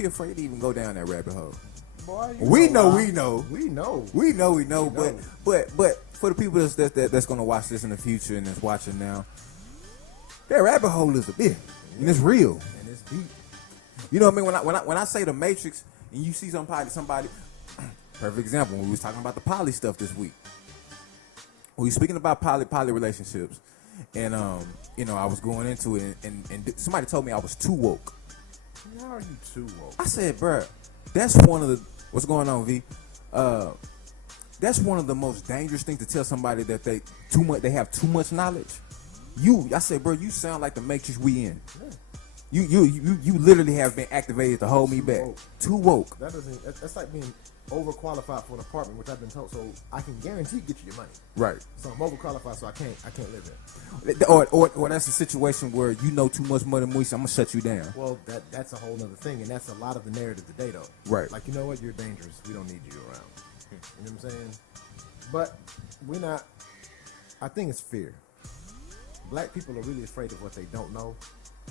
we afraid to even go down that rabbit hole? Boy, We know. But for the people that's gonna watch this in the future and that's watching now, that rabbit hole is a bit, and it's real, and it's deep. You know what I mean? When I say the Matrix, and you see somebody, perfect example. When we was talking about the poly stuff this week, we were speaking about poly relationships, and I was going into it, and somebody told me I was too woke. How are you too woke? I said, bruh, that's one of the what's going on, V. That's one of the most dangerous things to tell somebody that they have too much knowledge. I said, bro, you sound like the Matrix we in. Yeah. You literally have been activated to hold me back. Too woke. That's like being overqualified for an apartment, which I've been told. So I can guarantee get you your money. Right. So I'm overqualified, so I can't live there. Or that's a situation where you know too much money, Moose. I'm gonna shut you down. Well, that's a whole other thing, and that's a lot of the narrative today, though. Right. Like, you know what? You're dangerous. We don't need you around. You know what I'm saying? But we're not. I think it's fear. Black people are really afraid of what they don't know,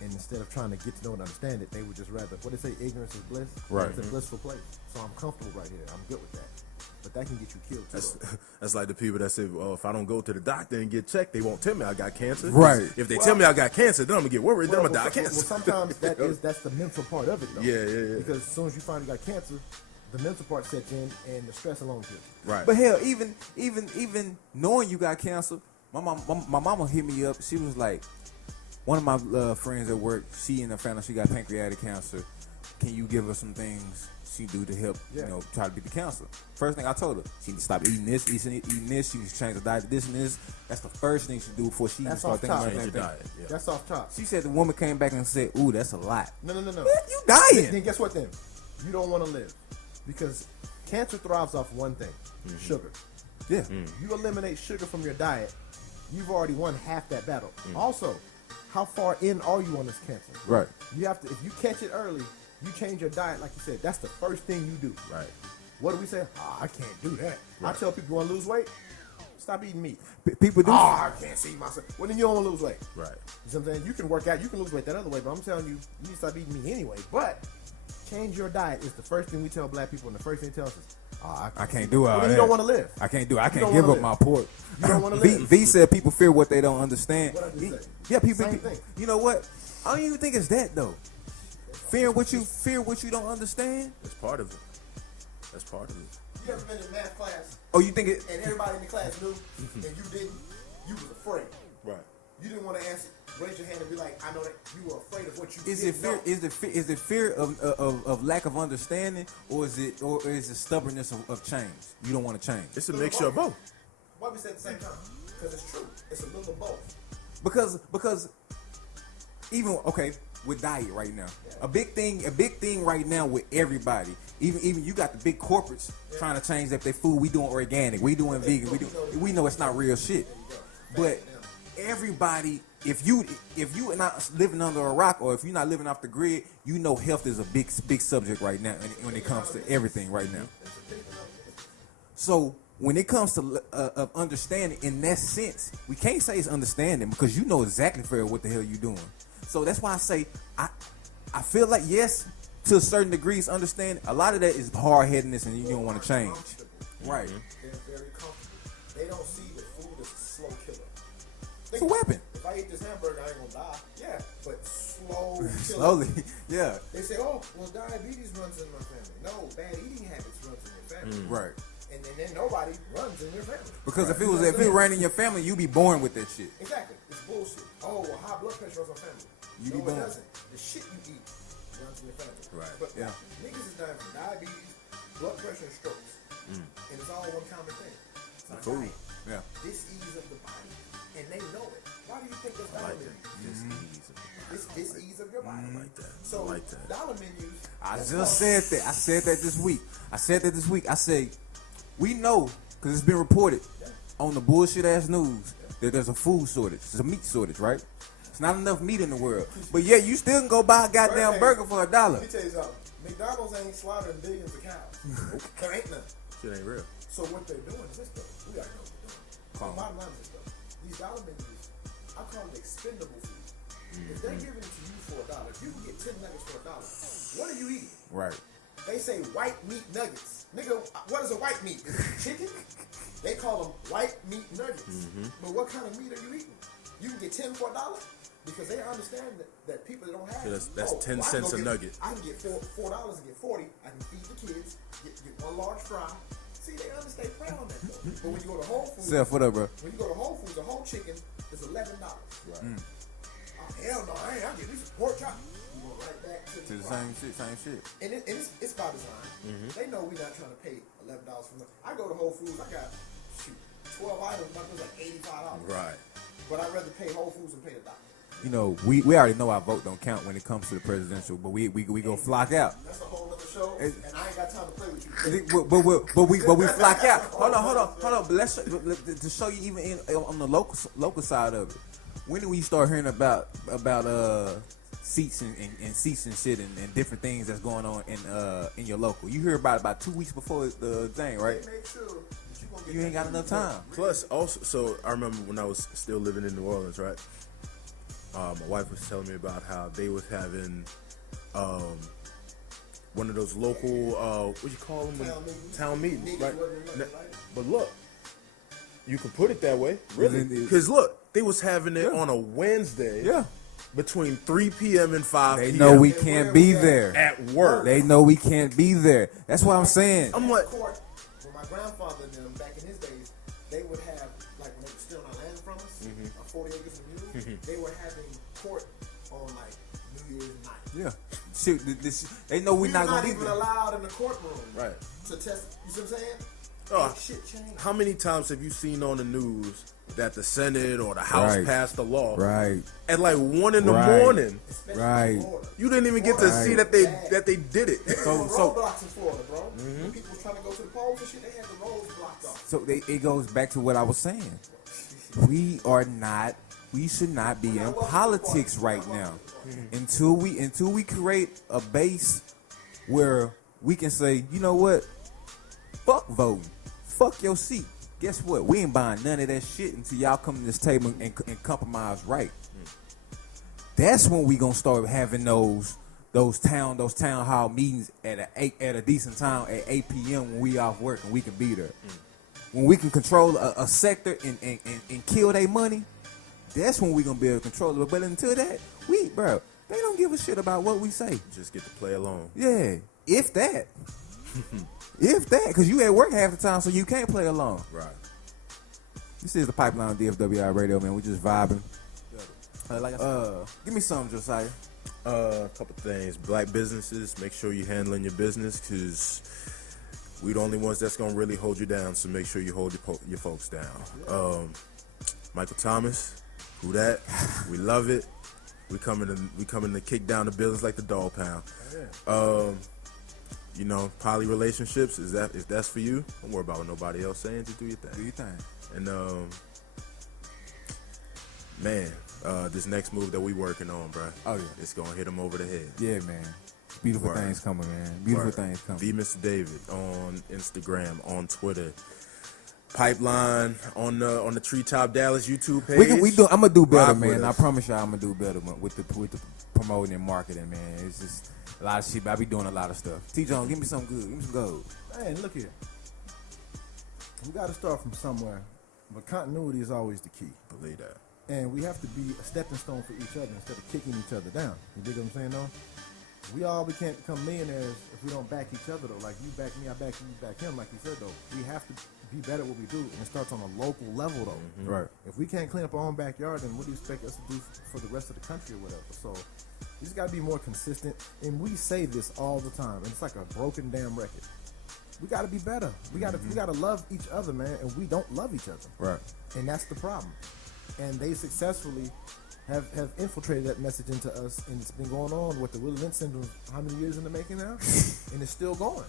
and instead of trying to get to know and understand it, they would just rather, what they say, ignorance is bliss. Right. It's a blissful place. So I'm comfortable right here. I'm good with that. But that can get you killed too. That's like the people that say, "Oh, if I don't go to the doctor and get checked, they won't tell me I got cancer." Right. If they tell me I got cancer, then I'm gonna get worried. Then I'm gonna die of cancer. Well, sometimes that's the mental part of it, though. Yeah. Because as soon as you find you got cancer, the mental part sets in, and the stress alone kills you. Right. But hell, even knowing you got cancer, my mama hit me up. She was like, one of my friends at work, she and her family, she got pancreatic cancer. Can you give her some things she do to help, try to beat the cancer? First thing I told her, she need to stop eating this. She needs to change the diet to this and this. That's the first thing she do before she even start thinking about that diet. Yeah. That's off top. She said the woman came back and said, "Ooh, that's a lot." No. You dying. Then guess what? Then you don't want to live because cancer thrives off one thing: sugar. Yeah. You eliminate sugar from your diet, you've already won half that battle. Also, how far in are you on this cancer? Right. You have to. If you catch it early, you change your diet, like you said. That's the first thing you do. Right. What do we say? I can't do that. Right. I tell people, you want to lose weight? Stop eating meat. People do. I can't see myself. Well, then you don't want to lose weight. Right. You know what I'm saying? You can work out. You can lose weight that other way. But I'm telling you, you need to stop eating meat anyway. But change your diet is the first thing we tell black people. And the first thing they tell us is, I can't do all that. You don't want to live. I can't do it. I can't give up my pork. You don't want to live. V said people fear what they don't understand. What I just said. Yeah, people. Same thing. You know what? I don't even think it's that though. Fear what you don't understand. That's part of it. That's part of it. You ever been in math class? Oh, you think it? And everybody in the class knew, and you didn't. You was afraid. Right. You didn't want to answer. Raise your hand and be like, "I know that you were afraid of what you." Is it fear? Know. Is it fear of lack of understanding, or is it stubbornness of change? You don't want to change. It's a mixture of both. Why we say at the same time? Because it's true. It's a little of both. Because even with diet right now, a big thing right now with everybody. Even you got the big corporates trying to change up their food. We doing organic. We doing vegan. We know it's not real shit. But everybody, if you are not living under a rock, or if you're not living off the grid, you know health is a big subject right now when it comes to everything right now. So when it comes to understanding in that sense, we can't say it's understanding because you know exactly for what the hell you're doing. So that's why I say I feel like, yes, to a certain degree, it's understanding. A lot of that is hard-headedness and you don't want to change. Right. They're very comfortable. They don't see the food as a slow killer. It's a weapon. If I eat this hamburger, I ain't gonna die. Yeah, but slow killer. Slowly, yeah. They say, "Oh, well, diabetes runs in my family." No, bad eating habits runs in your family. Right. And then nobody runs in your family. Because if it ran in your family, you'd be born with that shit. Exactly. It's bullshit. Oh, well, high blood pressure runs in family. You no, be born. It doesn't. The shit you eat runs in your family. Right. But yeah. Niggas is dying from diabetes, blood pressure, and strokes. And it's all one common thing. It's the food. diet. Yeah. Disease of the body. And they know it. Why do you think that's dollar menus? It's disease of your body. I like that. So, I like that. dollar menus. I just said that. I said that this week. I say, we know, because it's been reported on the bullshit ass news that there's a food shortage. There's a meat shortage, right? It's not enough meat in the world. But yeah, you still can go buy a goddamn burger for $1. Let me tell you something. McDonald's ain't slaughtering billions of cows. There ain't none. Shit ain't real. So what they're doing is this though. We gotta know what they're doing. So bottom line is this though. These dollar menus, I call them expendable food. If they're giving it to you for $1, if you can get 10 nuggets for $1, what are you eating? Right. They say white meat nuggets. Nigga, what is a white meat? Is it chicken? They call them white meat nuggets. But what kind of meat are you eating? You can get 10 for $1? Because they understand that people that don't have So that's 10 cents a nugget. I can get $4 and get 40. I can feed the kids, get one large fry. See, they understand proud on that though. But when you go to Whole Foods, Seth, what up, bro? when you go to Whole Foods, a whole chicken is $11. Right. Oh, hell no, I get me some pork chop. You go right back to To the same shit. And it's by design. They know we're not trying to pay $11 for nothing. I go to Whole Foods, I got 12 items, but it was like $85. Right. But I'd rather pay Whole Foods than pay the dollar. You know, we already know our vote don't count when it comes to the presidential, but we go flock out. That's a whole other show, and I ain't got time to play with you. But we flock out. Hold on. But let's to show you even on the local side of it. When do we start hearing about seats and seats and shit and different things that's going on in your local? You hear about 2 weeks before the thing, right? Make sure that you gonna get You ain't got enough time. Plus, also, so I remember when I was still living in New Orleans, right? My wife was telling me about how they was having one of those local, what you call them? Town meetings, right? But look, you can put it that way, really. Because look, they was having it on a Wednesday. Yeah. Between 3 p.m. and 5 They p.m. know we can't be there. At work. They know we can't be there. That's what I'm saying. I'm like, court, when my grandfather and them back in his days, they would have, like when they were stealing our land from us, 40 acres of mule, they were having court on like New Year's night. Yeah. Shit, they know we're not gonna be even there. allowed in the courtroom right. to test. You see what I'm saying? Oh, Shit changed. how many times have you seen on the news that the Senate or the House Right. passed a law Right. at like 1 in the Right. morning? Especially Right. in Florida. You didn't even get to Right. see that they did it. So, So- roadblocks in Florida, bro. When people was trying to go to the polls and shit, they had the roads blocked off. So it goes back to what I was saying. We should not be in politics right now until we create a base where we can say, you know what, fuck voting, fuck your seat. Guess what? We ain't buying none of that shit until y'all come to this table and compromise right. That's when we gonna start having those town hall meetings at a decent time at 8 p.m. when we off work and we can be there. When we can control a sector and kill their money, that's when we gonna be able to control it. But until that, they don't give a shit about what we say. Just get to play along. Yeah, if that. If that, because you at work half the time, so you can't play along. Right. This is the Pipeline DFWI Radio, man. We just vibing. Give me something, Josiah. A couple things. Black businesses, make sure you're handling your business because we the only ones that's gonna really hold you down. So make sure you hold your folks down. Michael Thomas, who that? We love it. We coming to kick down the business like the dog pound. You know, poly relationships, if that's for you, don't worry about what nobody else saying. Just do your thing. Do your thing. And man, this next move that we working on, bro. Oh yeah, it's gonna hit him over the head. Yeah, man. Beautiful Word. things coming, man. Beautiful things coming. The Mr. David on Instagram, on Twitter, Pipeline on the Treetop Dallas YouTube page. I'm gonna do better, Rock with man. I us. promise y'all, I'm gonna do better with the promoting and marketing, man. It's just a lot of shit. But I be doing a lot of stuff. T.Jones, give me some good. Give me some gold. Man, look here. We got to start from somewhere, but continuity is always the key. Believe that. And we have to be a stepping stone for each other instead of kicking each other down. You dig what I'm saying, though? We can't become millionaires if we don't back each other, though. Like, you back me, I back you, you back him, like you said, though. We have to be better at what we do, and it starts on a local level, though. Mm-hmm. Right. If we can't clean up our own backyard, then what do you expect us to do for the rest of the country or whatever? So, we just got to be more consistent. And we say this all the time, and it's like a broken damn record. We got to be better. We got to love each other, man, and we don't love each other. Right. And that's the problem. And they successfully have infiltrated that message into us, and it's been going on with the Willie Lynch syndrome. How many years in the making now? And it's still going.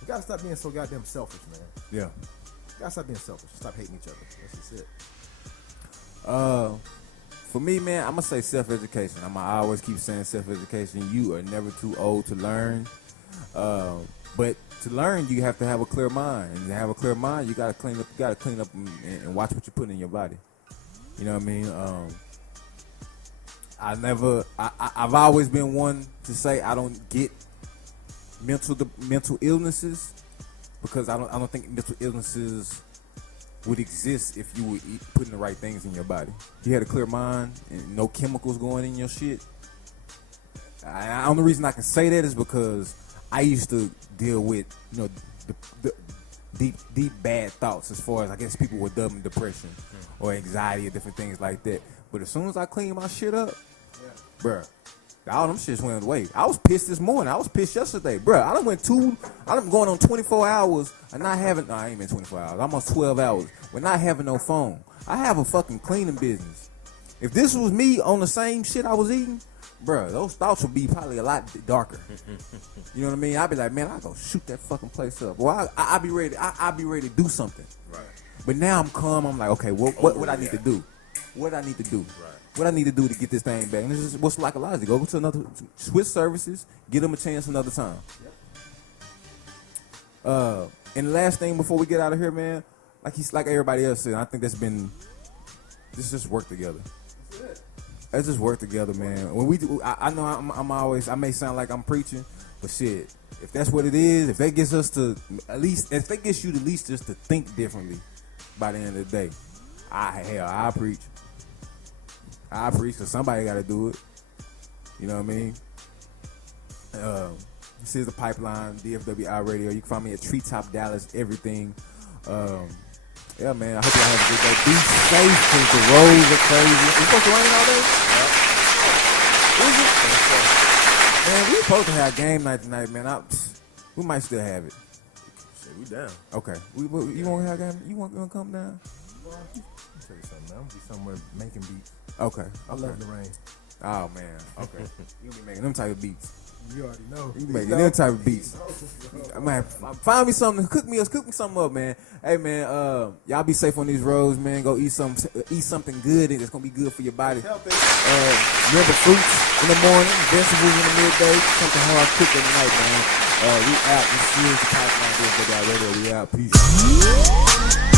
We gotta stop being so goddamn selfish, man. Yeah. We gotta stop being selfish. Stop hating each other. That's just it. For me, man, I'm gonna say self-education. I always keep saying self-education. You are never too old to learn. But to learn, you have to have a clear mind, and to have a clear mind, you gotta clean up. You gotta clean up and watch what you put in your body. You know what I mean? I've always been one to say I don't get mental illnesses because I don't think mental illnesses would exist if you were putting the right things in your body. If you had a clear mind and no chemicals going in your shit. The only reason I can say that is because I used to deal with, the deep bad thoughts as far as I guess people with depression or anxiety or different things like that. But as soon as I clean my shit up, bruh, all them shits went away. I was pissed this morning. I was pissed yesterday, bruh. I done going on 24 hours and not having. No, I ain't been 24 hours. Almost 12 hours. With not having no phone. I have a fucking cleaning business. If this was me on the same shit I was eating, bruh, those thoughts would be probably a lot darker. You know what I mean? I'd be like, man, I go shoot that fucking place up. Well, I'll be ready. I'll be ready to do something. Right. But now I'm calm. I'm like, okay, what I need to do? What I need to do? Right. What I need to do to get this thing back? And this is what's psychological. Go to another, switch services, give them a chance another time. Yep. And the last thing before we get out of here, man, like everybody else said, I think this just work together. Let's just work together, man. When we do, I know I may sound like I'm preaching, but shit, if that's what it is, if that gets us to if that gets you at least just to think differently by the end of the day, I preach. I preach because somebody got to do it. You know what I mean? This is the Pipeline, DFWI Radio. You can find me at Treetop Dallas, everything. Yeah, man, I hope y'all have a good day. Be safe because the roads are crazy. It's supposed to rain all day? Is it? Man, we supposed to have game night tonight, man. We might still have it. Shit, we down. Okay. You want to have game? You want to come down? I'll tell you something, man. I'm going to be somewhere making beats. Okay. I love the rain. Oh, man. Okay. You'll be making them type of beats. You already know. You making them type of beats. Man, find me something. Cook me something up, man. Hey, man, y'all be safe on these roads, man. Go eat something good, and it's gonna be good for your body. Remember fruits in the morning, vegetables in the midday, something hard cooked at night, man. We out. This is the Pipeline. We out. Peace.